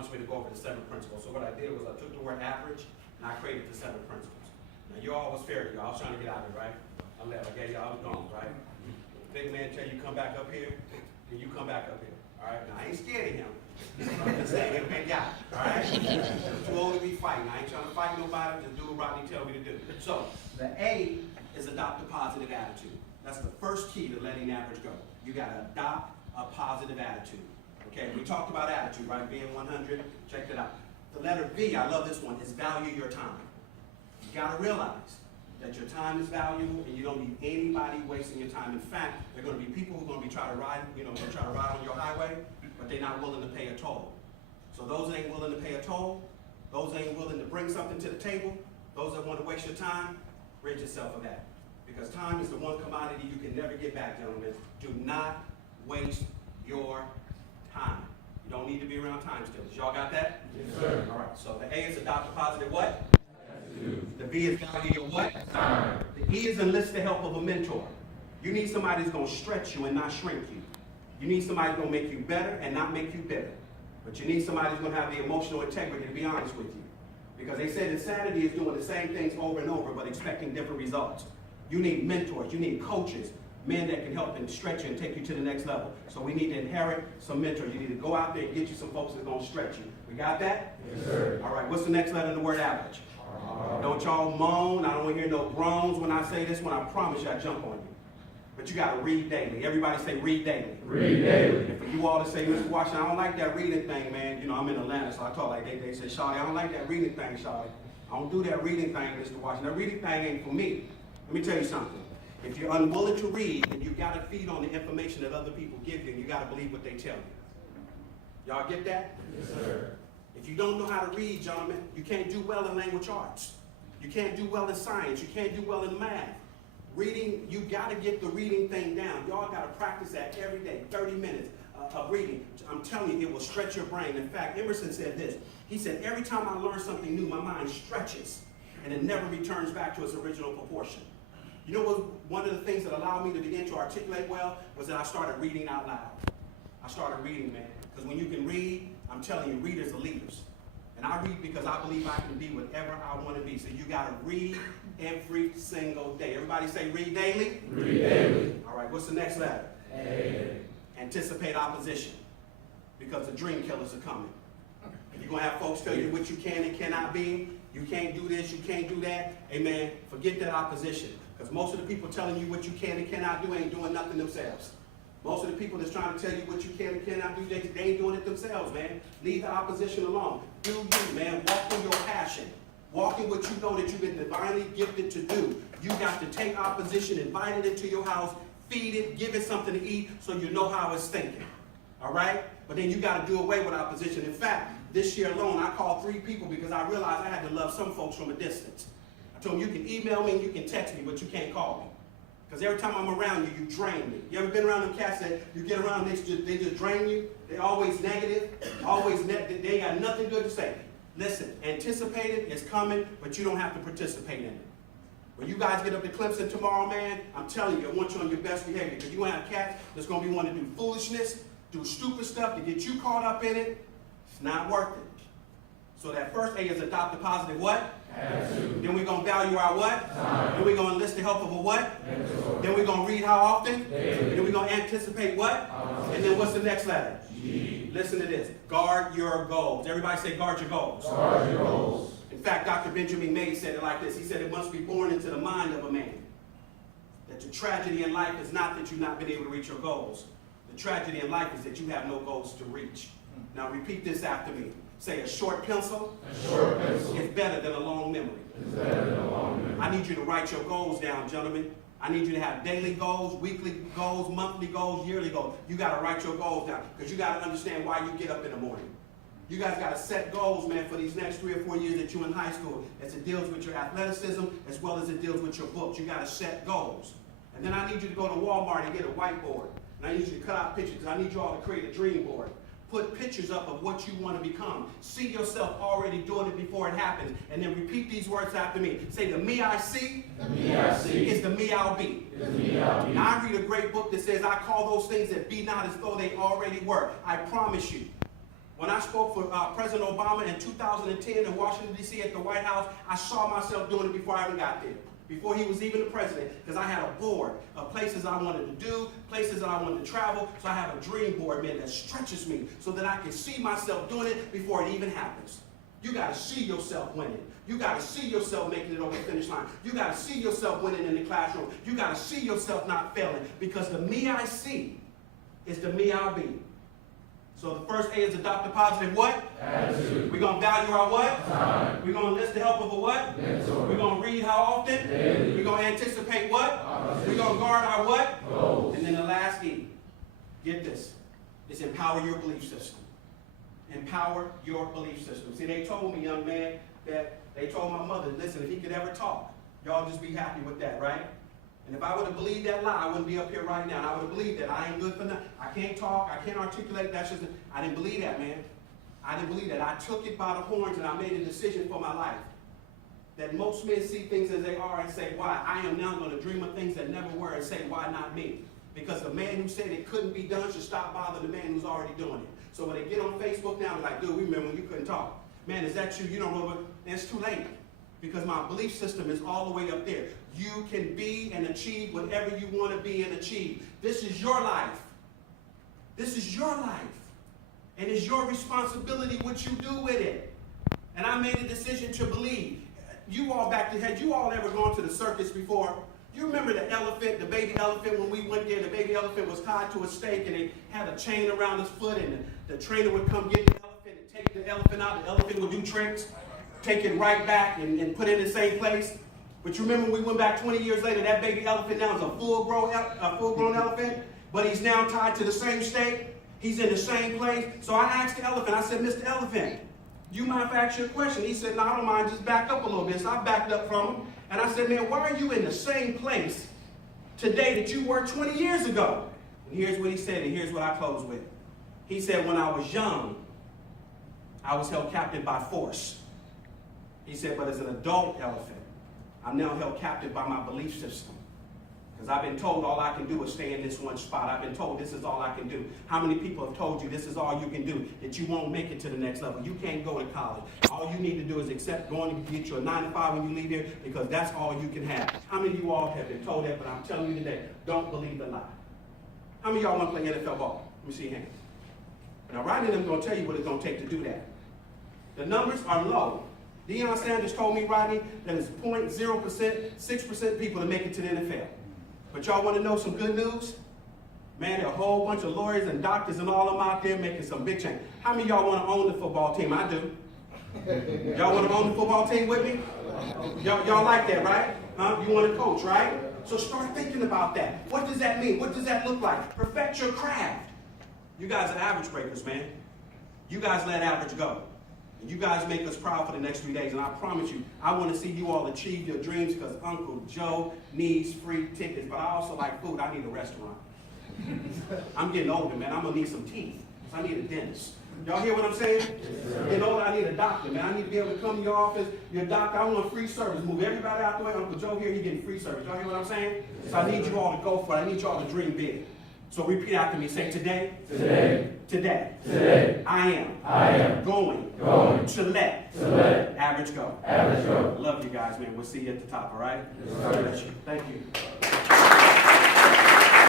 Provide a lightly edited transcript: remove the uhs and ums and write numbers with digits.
wants me to go over the 7 principles. So what I did was I took the word average and I created the 7 principles. Now you all was fair to y'all. I was trying to get out of it, right? I left. I gave y'all the gone, right? The big man tell you come back up here, then you come back up here. All right? Now I ain't scared of him. I'm just saying he'll big guy. All right? I'm too old to be fighting. I ain't trying to fight nobody. Just do what Rodney tell me to do. So the A is adopt a positive attitude. That's the first key to letting average go. You got to adopt a positive attitude. Okay, we talked about attitude, right? Being 100, check that out. The letter V, I love this one, is value your time. You got to realize that your time is valuable and you don't need anybody wasting your time. In fact, there are going to be people who are going to be trying to ride, try to ride on your highway, but they're not willing to pay a toll. So those that ain't willing to pay a toll, those that ain't willing to bring something to the table, those that want to waste your time, rid yourself of that. Because time is the one commodity you can never get back, gentlemen. Do not waste your time. You don't need to be around time stealers. Y'all got that? Yes, sir. All right, so the A is adopt a positive what? Attitude. The B is value your what? Time. The E is enlist the help of a mentor. You need somebody that's going to stretch you and not shrink you. You need somebody that's going to make you better and not make you bitter. But you need somebody that's going to have the emotional integrity to be honest with you. Because they said insanity is doing the same things over and over but expecting different results. You need mentors. You need coaches. Men that can help and stretch you and take you to the next level. So we need to inherit some mentors. You need to go out there and get you some folks that are going to stretch you. We got that? Yes, sir. All right, what's the next letter in the word average? Don't y'all moan. I don't want to hear no groans when I say this one. I promise you I jump on you. But you got to read daily. Everybody say read daily. Read daily. And for you all to say, Mr. Washington, I don't like that reading thing, man. I'm in Atlanta, so I talk like they say, Shawty, I don't like that reading thing, Shawty. I don't do that reading thing, Mr. Washington. That reading thing ain't for me. Let me tell you something. If you're unwilling to read, then you got to feed on the information that other people give you, and you got to believe what they tell you. Y'all get that? Yes, sir. If you don't know how to read, gentlemen, you can't do well in language arts. You can't do well in science. You can't do well in math. Reading, you got to get the reading thing down. Y'all got to practice that every day, 30 minutes of reading. I'm telling you, it will stretch your brain. In fact, Emerson said this. He said, every time I learn something new, my mind stretches, and it never returns back to its original proportion. You know what? One of the things that allowed me to begin to articulate well was that I started reading out loud. I started reading, man. Because when you can read, I'm telling you, readers are leaders. And I read because I believe I can be whatever I want to be. So you got to read every single day. Everybody say read daily? Read daily. All right, what's the next letter? A. Anticipate opposition. Because the dream killers are coming. If you're going to have folks tell you what you can and cannot be, you can't do this, you can't do that, amen, forget that opposition. Because most of the people telling you what you can and cannot do ain't doing nothing themselves. Most of the people that's trying to tell you what you can and cannot do, they ain't doing it themselves, man. Leave the opposition alone. Do you, man. Walk in your passion. Walk in what you know that you've been divinely gifted to do. You got to take opposition, invite it into your house, feed it, give it something to eat so you know how it's thinking. All right? But then you got to do away with opposition. In fact, this year alone, I called 3 people because I realized I had to love some folks from a distance. I told them, you can email me and you can text me, but you can't call me. Because every time I'm around you, you drain me. You ever been around them cats that you get around, they just drain you? They're always negative, they got nothing good to say. Listen, anticipate it, it's coming, but you don't have to participate in it. When you guys get up to Clemson tomorrow, man, I'm telling you, I want you on your best behavior. Because you're going to have cats that's going to be wanting to do foolishness, do stupid stuff to get you caught up in it. It's not worth it. So that first A is adopt a positive what? Attitude. Then we're going to value our what? Time. Then we're going to enlist the help of a what? Mentor. Then we're going to read how often? Daily. Then we're going to anticipate what? And then what's the next letter? G. Listen to this. Guard your goals. Everybody say guard your goals. Guard your goals. In fact, Dr. Benjamin Mays said it like this. He said it must be born into the mind of a man. That the tragedy in life is not that you've not been able to reach your goals. The tragedy in life is that you have no goals to reach. Now repeat this after me. Say a short pencil, is better than a long memory. I need you to write your goals down, gentlemen. I need you to have daily goals, weekly goals, monthly goals, yearly goals. You got to write your goals down because you got to understand why you get up in the morning. You guys got to set goals, man, for these next 3 or 4 years that you're in high school as it deals with your athleticism as well as it deals with your books. You got to set goals. And then I need you to go to Walmart and get a whiteboard. And I need you to cut out pictures. I need you all to create a dream board. Put pictures up of what you want to become. See yourself already doing it before it happens. And then repeat these words after me. Say, the me I see, is the me I'll be. Now, I read a great book that says, I call those things that be not as though they already were. I promise you, When I spoke for President Obama in 2010 in Washington, D.C. at the White House, I saw myself doing it before I even got there, before he was even the president, because I had a board of places I wanted to do, places that I wanted to travel. So I have a dream board, man, that stretches me so that I can see myself doing it before it even happens. You got to see yourself winning. You got to see yourself making it over the finish line. You got to see yourself winning in the classroom. You got to see yourself not failing, because the me I see is the me I'll be. So the first A is adopt a positive what? Attitude. We're going to value our what? Time. We're going to enlist the help of a what? Mentor. We're going to read how often? Daily. We're going to anticipate what? Opposition. We're going to guard our what? Goals. And then the last E, get this, is empower your belief system. Empower your belief system. See, they told me, young man, that they told my mother, listen, if he could ever talk, y'all just be happy with that, right? And if I would have believed that lie, I wouldn't be up here right now. And I would have believed that I ain't good for nothing. I can't talk, I can't articulate, that's just, I didn't believe that, man. I didn't believe that. I took it by the horns and I made a decision for my life. That most men see things as they are and say, why? I am now going to dream of things that never were and say, why not me? Because the man who said it couldn't be done should stop bothering the man who's already doing it. So when they get on Facebook now, they're like, dude, we remember when you couldn't talk. Man, is that you? You don't know what? And it's too late. Because my belief system is all the way up there. You can be and achieve whatever you want to be and achieve. This is your life. This is your life. And it's your responsibility what you do with it. And I made a decision to believe. You all back to head, you all ever gone to the circus before? You remember the elephant, the baby elephant, when we went there, the baby elephant was tied to a stake and they had a chain around his foot, and the trainer would come get the elephant and take the elephant out. The elephant would do tricks, take it right back and put it in the same place. But you remember when we went back 20 years later, that baby elephant now is a full-grown elephant, but he's now tied to the same stake. He's in the same place. So I asked the elephant, I said, Mr. Elephant, you mind if I ask you a question? He said, no, I don't mind, just back up a little bit. So I backed up from him. And I said, man, why are you in the same place today that you were 20 years ago? And here's what he said, and here's what I close with. He said, when I was young, I was held captive by force. He said, but as an adult elephant, I'm now held captive by my belief system. Because I've been told all I can do is stay in this one spot. I've been told this is all I can do. How many people have told you this is all you can do, that you won't make it to the next level? You can't go to college. All you need to do is accept going to get you a 9 to 5 when you leave here, because that's all you can have. How many of you all have been told that? But I'm telling you today, don't believe the lie. How many of y'all want to play NFL ball? Let me see your hands. Now, right in, I'm going to tell you what it's going to take to do that. The numbers are low. Deion Sanders told me, Rodney, that it's 0.0%, 6% people to make it to the NFL. But y'all want to know some good news? Man, there are a whole bunch of lawyers and doctors and all of them out there making some big change. How many of y'all want to own the football team? I do. Y'all want to own the football team with me? Y'all like that, right? Huh? You want to coach, right? So start thinking about that. What does that mean? What does that look like? Perfect your craft. You guys are average breakers, man. You guys let average go. And you guys make us proud for the next 3 days. And I promise you, I want to see you all achieve your dreams, because Uncle Joe needs free tickets. But I also like food. I need a restaurant. I'm getting older, man. I'm going to need some teeth. So I need a dentist. Y'all hear what I'm saying? Yes, getting older, I need a doctor, man. I need to be able to come to your office. Your doctor, I want free service. Move everybody out the way. Uncle Joe here, he's getting free service. Y'all hear what I'm saying? So I need you all to go for it. I need you all to dream big. So repeat after me. Say today. Today. Today. Today. I am Going. To let Average go. Average go. Love you guys, man. We'll see you at the top, all right? Yes, sir. Thank you.